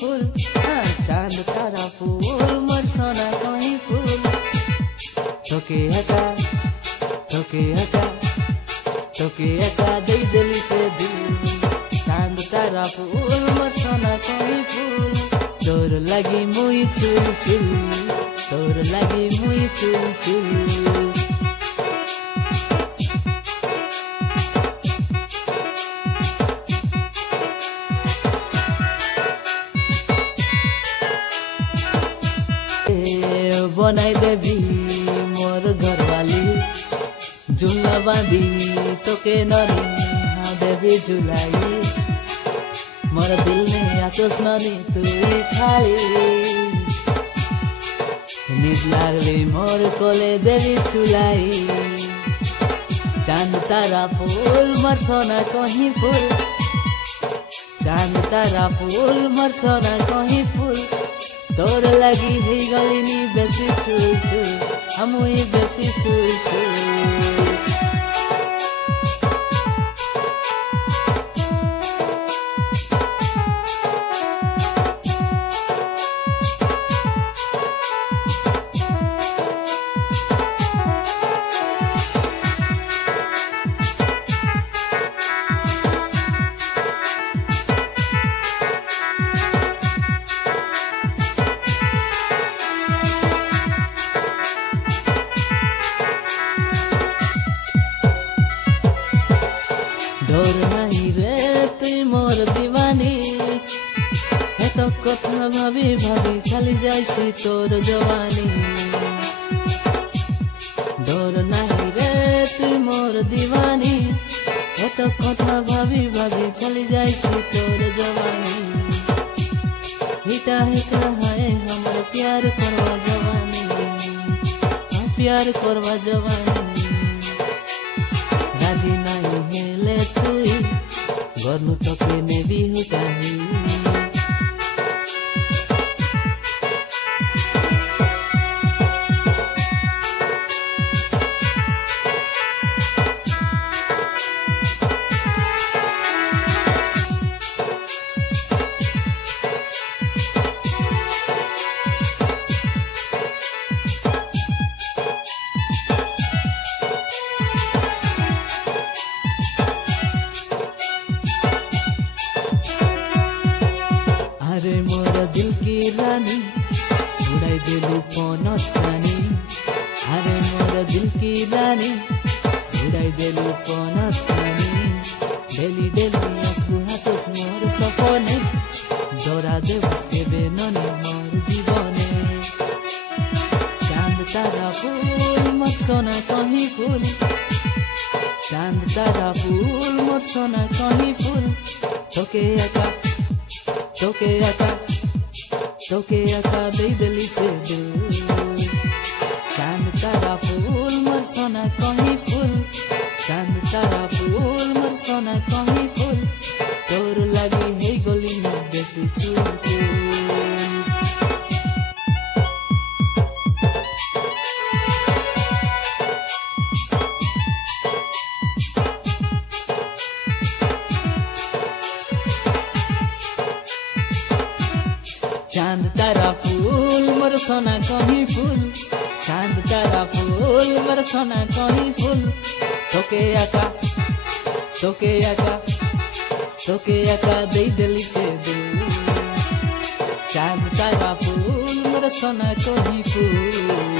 फूल चांद तारा फूल मोर सोना कहीं फूल तोके हका दे दिली से दिल चांद तारा फूल मोर सोना कहीं फूल तोर लगी मुई चुल चुल तोर लगी मुई चुल चुल बनाई देवी मोर घरवाली झुला बांधी तोके नरी हाँ देवी झुलाई मोर दिल में आतोस नरी तू खाली नींद लागली मोर कोले देवी झुलाई चांद तारा फूल मोर सोना कहीं फूल चांद तारा फूल मोर सोना कहीं फूल तोर लगी है गलिनी बेसी चुल चुल हमुई बेसी चुल चुल डोर नहीं रे तुई मोर दीवानी है तो कथा भाभी भाभी चली जाइसी तोर जवानी डोर नहीं रे तुई मोर दीवानी है तो कथा भाभी भाभी चली जाइसी तोर जवानी हिटा है कहाए हमर प्यार करवा जवानी हम प्यार करवा जवानी राजी नहीं है ले तुई गर्नु तोके ने बिहु काही अरे मोर दिल की रानी उड़ाई दिलू पनत रानी अरे मोर दिल की रानी उड़ाई दिलू पनत रानी डेली डेली आसबु हाचस मोर सपने जरा दे बसके बेनने मोर जीवने चांद तारा फूल मोर सोना कहीं फूल चांद तारा फूल मोर सोना कहीं फूल तोके आका दे दिली से दिल चांद तारा फूल मोर सोना कहीं फूल चांद तारा फूल मोर सोना कहीं फूल तोर लगी है गली में बेसी चुल चुल चांद तारा फूल मोर सोना कहीं फूल चांद तारा फूल मोर सोना कहीं फूल तोके आका दे दिली से दिल चांद तारा फूल मोर सोना कहीं फूल